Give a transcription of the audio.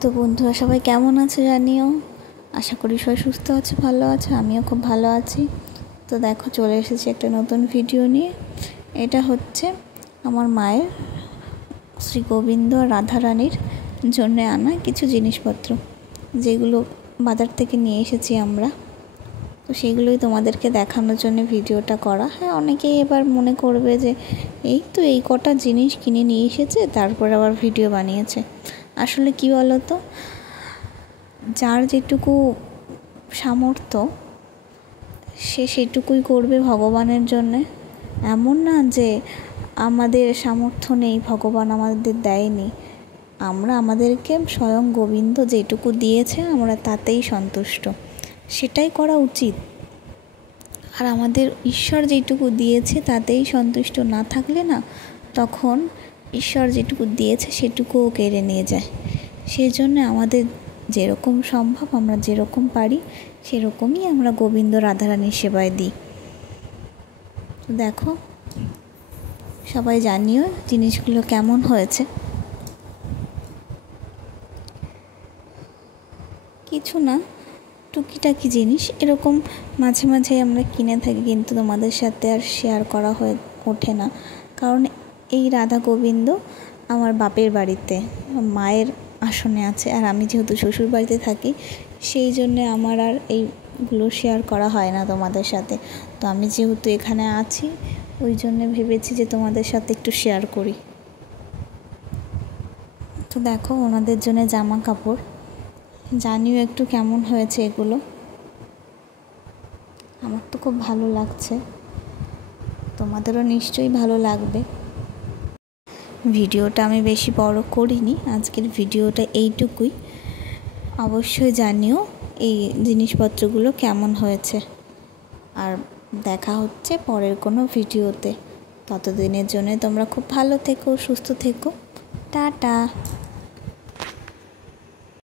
তো বন্ধুরা সবাই কেমন আছে জানিও। আশা করি সবাই সুস্থ আছে, ভালো আছে। আমিও খুব ভালো আছি। তো দেখো, চলে এসেছি একটা নতুন ভিডিও নিয়ে। এটা হচ্ছে আমার মায়ের শ্রী গোবিন্দ আর রাধারানীর জন্য আনা কিছু জিনিসপত্র, যেগুলো বাজার থেকে নিয়ে এসেছি আমরা। তো সেগুলোই তোমাদেরকে দেখানোর জন্য ভিডিওটা করা। হ্যাঁ, অনেকেই এবার মনে করবে যে এই তো এই কটা জিনিস কিনে নিয়ে এসেছে, তারপর আবার ভিডিও বানিয়েছে। আসলে কি বলো তো, যার যেটুকু সামর্থ্য সে সেটুকুই করবে ভগবানের জন্যে। এমন না যে আমাদের সামর্থ্য নেই, ভগবান আমাদের দেয়নি। আমরা আমাদেরকে স্বয়ং গোবিন্দ যেটুকু দিয়েছে আমরা তাতেই সন্তুষ্ট, সেটাই করা উচিত। আর আমাদের ঈশ্বর যেটুকু দিয়েছে তাতেই সন্তুষ্ট না থাকলে না, তখন ঈশ্বর যেটুকু দিয়েছে সেটুকুও কেড়ে নিয়ে যায়। সেই জন্য আমাদের যেরকম সম্ভব, আমরা যেরকম পারি সেরকমই আমরা গোবিন্দ রাধারানীর সেবায় দিই। দেখো, সবাই জানিও জিনিসগুলো কেমন হয়েছে। কিছু না, টুকিটাকি জিনিস এরকম মাঝে মাঝে আমরা কিনে থাকি, কিন্তু তোমাদের সাথে আর শেয়ার করা হয়ে ওঠে না। কারণ এই রাধা গোবিন্দ আমার বাপের বাড়িতে মায়ের আসনে আছে, আর আমি যেহেতু শ্বশুর বাড়িতে থাকি, সেই জন্যে আমার আর এইগুলো শেয়ার করা হয় না তোমাদের সাথে। তো আমি যেহেতু এখানে আছি, ওই জন্যে ভেবেছি যে তোমাদের সাথে একটু শেয়ার করি। তো দেখো, ওনাদের জন্য জামা কাপড়, জানিও একটু কেমন হয়েছে এগুলো। আমার তো খুব ভালো লাগছে, তোমাদেরও নিশ্চয়ই ভালো লাগবে। ভিডিওটা আমি বেশি বড় করিনি, আজকের ভিডিওটা এইটুকুই। অবশ্যই জানিও এই জিনিসপত্রগুলো কেমন হয়েছে। আর দেখা হচ্ছে পরের কোনো ভিডিওতে। ততদিনের জন্য তোমরা খুব ভালো থেকো, সুস্থ থেকো। টাটা।